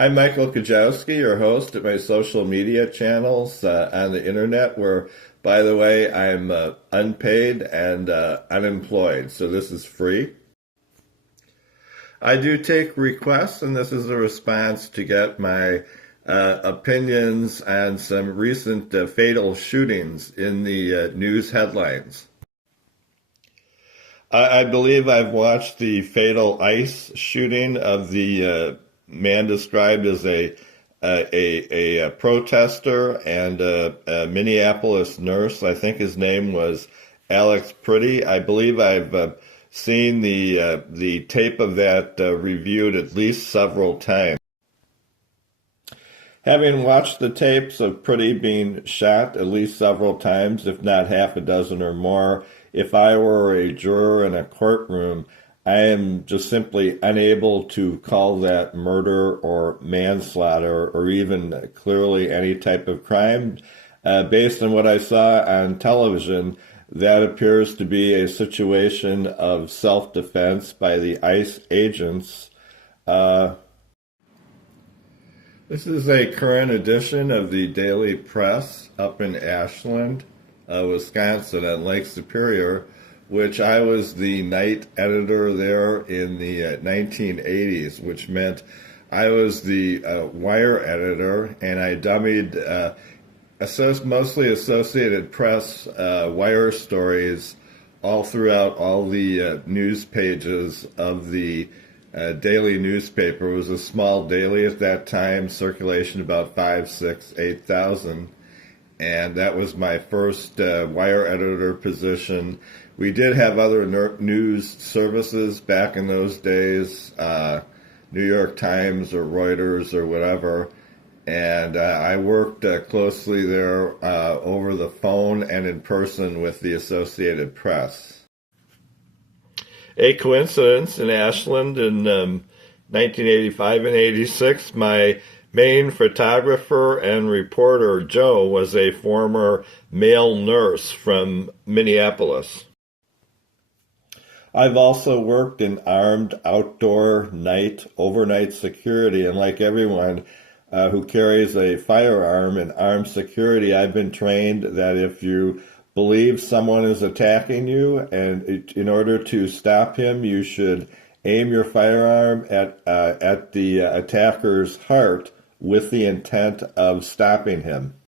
I'm Michael Kajowski, your host at my social media channels on the internet, where, by the way, I'm unpaid and unemployed, so this is free. I do take requests, and this is a response to get my opinions on some recent fatal shootings in the news headlines. I believe I've watched the fatal ICE shooting of the man described as a protester and a Minneapolis nurse. I think his name was Alex Priddy. I believe I've seen the tape of that reviewed at least several times. Having watched the tapes of Priddy being shot at least several times, if not half a dozen or more, if I were a juror in a courtroom, I am just simply unable to call that murder or manslaughter or even clearly any type of crime. Based on what I saw on television, that appears to be a situation of self-defense by the ICE agents. This is a current edition of the Daily Press up in Ashland, Wisconsin at Lake Superior, which I was the night editor there in the 1980s, which meant I was the wire editor, and I dummied mostly Associated Press wire stories all throughout all the news pages of the daily newspaper. It was a small daily at that time, circulation about 5, 6, 8,000. And that was my first wire editor position. We did have other news services back in those days, New York Times or Reuters or whatever. And I worked closely there over the phone and in person with the Associated Press. A coincidence in Ashland in 1985 and 86, my main photographer and reporter, Joe, was a former male nurse from Minneapolis. I've also worked in armed outdoor overnight security, and like everyone who carries a firearm in armed security, I've been trained that if you believe someone is attacking you, and in order to stop him, you should aim your firearm at the attacker's heart with the intent of stopping him.